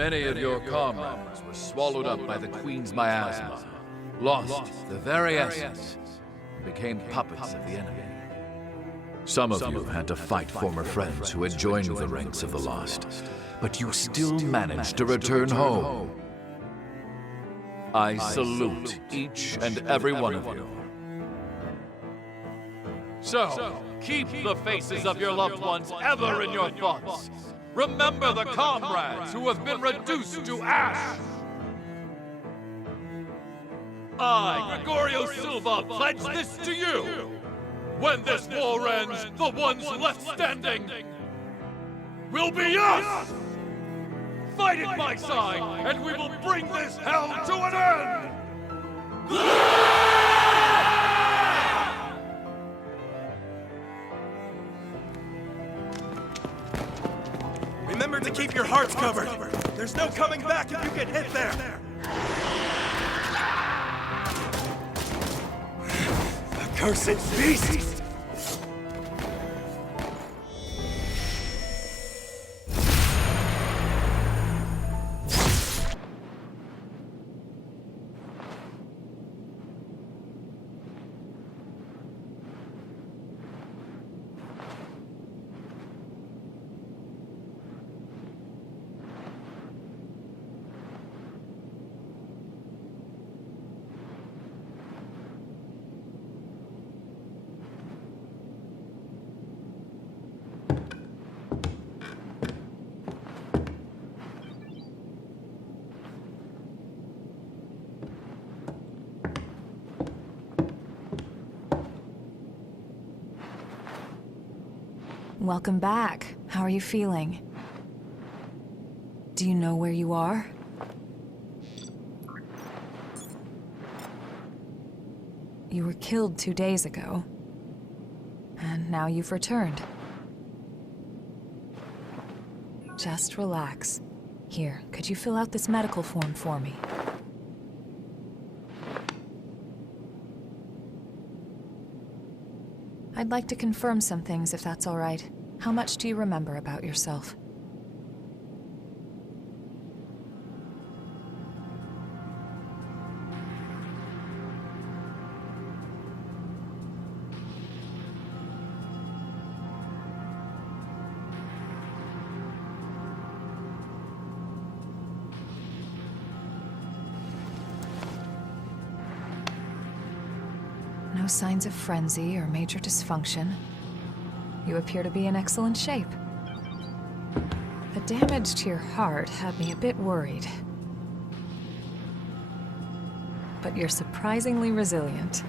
Many of your comrades were swallowed up by the Queen's miasma, lost the very essence, and became puppets of the enemy. Some of you had to fight former friends who had joined the ranks of the lost, but you still managed to return home. I salute each and every one of you. So, keep the faces of your loved ones ever in your thoughts. Remember the comrades who have been reduced to ash. I, Gregorio Silva, pledge this to you. When this war ends, the ones left standing will be us! Fight at my side, and we will bring this hell to an end! Remember to keep your hearts covered. There's no coming back if you get hit there. Accursed beast! Welcome back. How are you feeling? Do you know where you are? You were killed 2 days ago, and now you've returned. Just relax. Here, could you fill out this medical form for me? I'd like to confirm some things, if that's all right. How much do you remember about yourself? No signs of frenzy or major dysfunction. You appear to be in excellent shape. The damage to your heart had me a bit worried. But you're surprisingly resilient.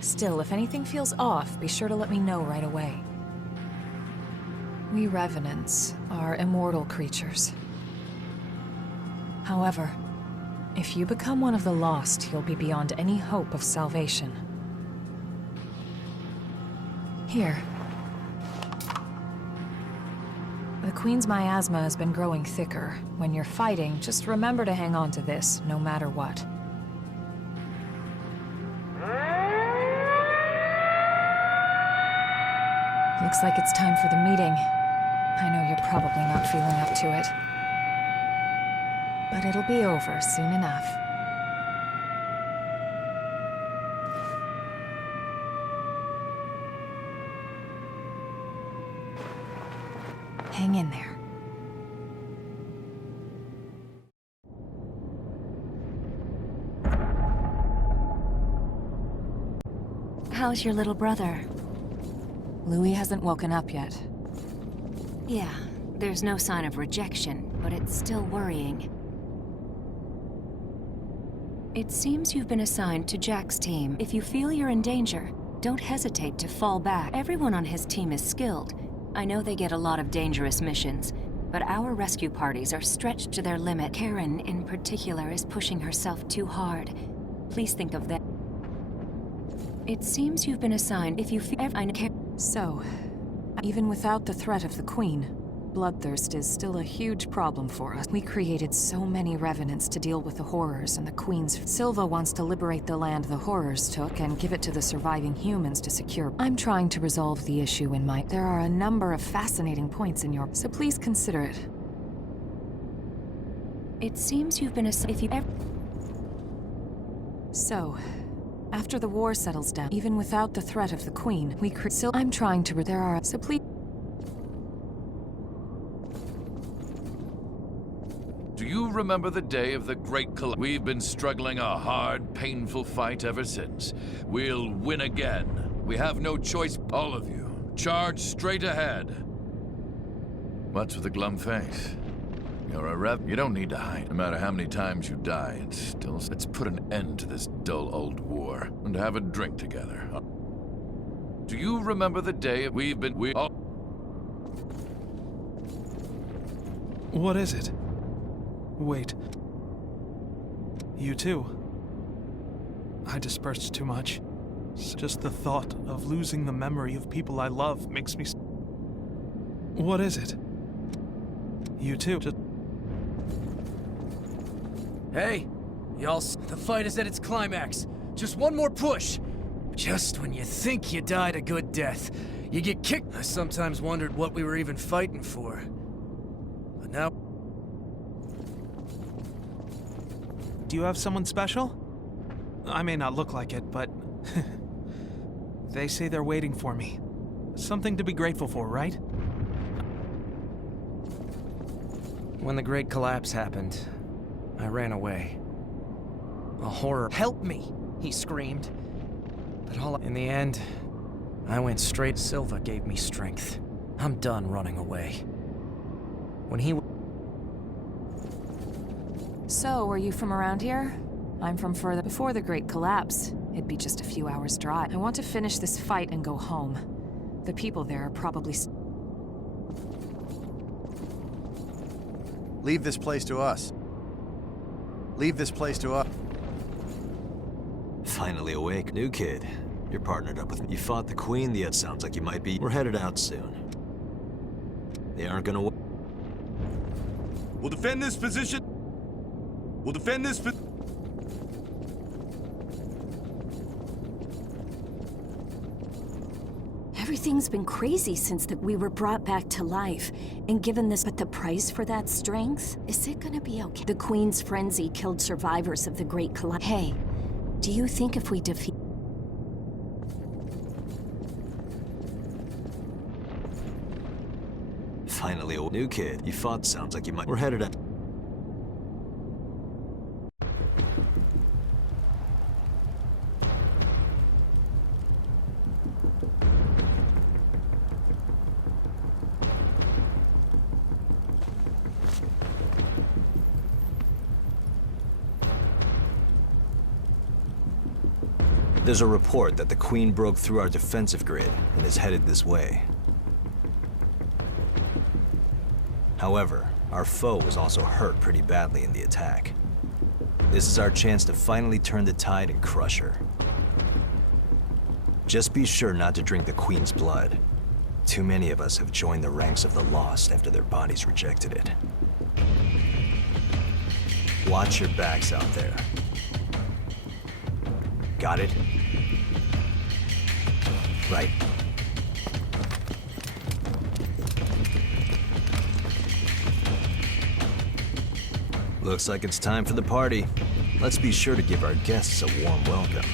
Still, if anything feels off, be sure to let me know right away. We Revenants are immortal creatures. However, if you become one of the lost, you'll be beyond any hope of salvation. Here. The Queen's miasma has been growing thicker. When you're fighting, just remember to hang on to this, no matter what. Looks like it's time for the meeting. I know you're probably not feeling up to it. But it'll be over soon enough. Hang in there. How's your little brother? Louis hasn't woken up yet. Yeah, there's no sign of rejection, but it's still worrying. It seems you've been assigned to Jack's team. If you feel you're in danger, don't hesitate to fall back. Everyone on his team is skilled. I know they get a lot of dangerous missions, but our rescue parties are stretched to their limit. Karen, in particular, is pushing herself too hard. Please think of that. It seems you've been assigned. If you feel... So, even without the threat of the Queen, bloodthirst is still a huge problem for us. We created so many revenants to deal with the horrors and the Queen's. Silva wants to liberate the land the horrors took and give it to the surviving humans to secure. I'm trying to resolve the issue in my... There are a number of fascinating points in your... So please consider it. It seems you've been if you ever... So, after the war settles down, even without the threat of the Queen, I'm trying to... There are... So please... Do you remember the day of the Great Collapse? We've been struggling a hard, painful fight ever since. We'll win again. We have no choice. All of you, charge straight ahead. What's with the glum face? You're a rev. You don't need to hide. No matter how many times you die, it's still... Let's put an end to this dull old war and have a drink together. Do you remember the day we've been... What is it? Wait. You too. I dispersed too much. Just the thought of losing the memory of people I love makes me... What is it? You too. Hey, y'all, the fight is at its climax. Just one more push. Just when you think you died a good death, you get kicked. I sometimes wondered what we were even fighting for. But now... Do you have someone special? I may not look like it, but... they say they're waiting for me. Something to be grateful for, right? When the Great Collapse happened, I ran away. A horror. Help me! He screamed. But in the end, I went straight. Silva gave me strength. I'm done running away. When he... So, are you from around here? I'm from further... Before the Great Collapse, it'd be just a few hours' drive. I want to finish this fight and go home. The people there are probably... Leave this place to us. Leave this place to us. Finally awake. New kid. You're partnered up with me. You fought the Queen, the It sounds like you might be. We're headed out soon. They aren't gonna... We'll defend this position. We'll defend this Everything's been crazy since we were brought back to life, and given this, but the price for that strength? Is it gonna be okay? The Queen's frenzy killed survivors of the Great Collapse. Hey, do you think if we defeat... Finally, new kid. You fought, sounds like you might... We're headed out. There's a report that the Queen broke through our defensive grid and is headed this way. However, our foe was also hurt pretty badly in the attack. This is our chance to finally turn the tide and crush her. Just be sure not to drink the Queen's blood. Too many of us have joined the ranks of the lost after their bodies rejected it. Watch your backs out there. Got it? Right. Looks like it's time for the party. Let's be sure to give our guests a warm welcome.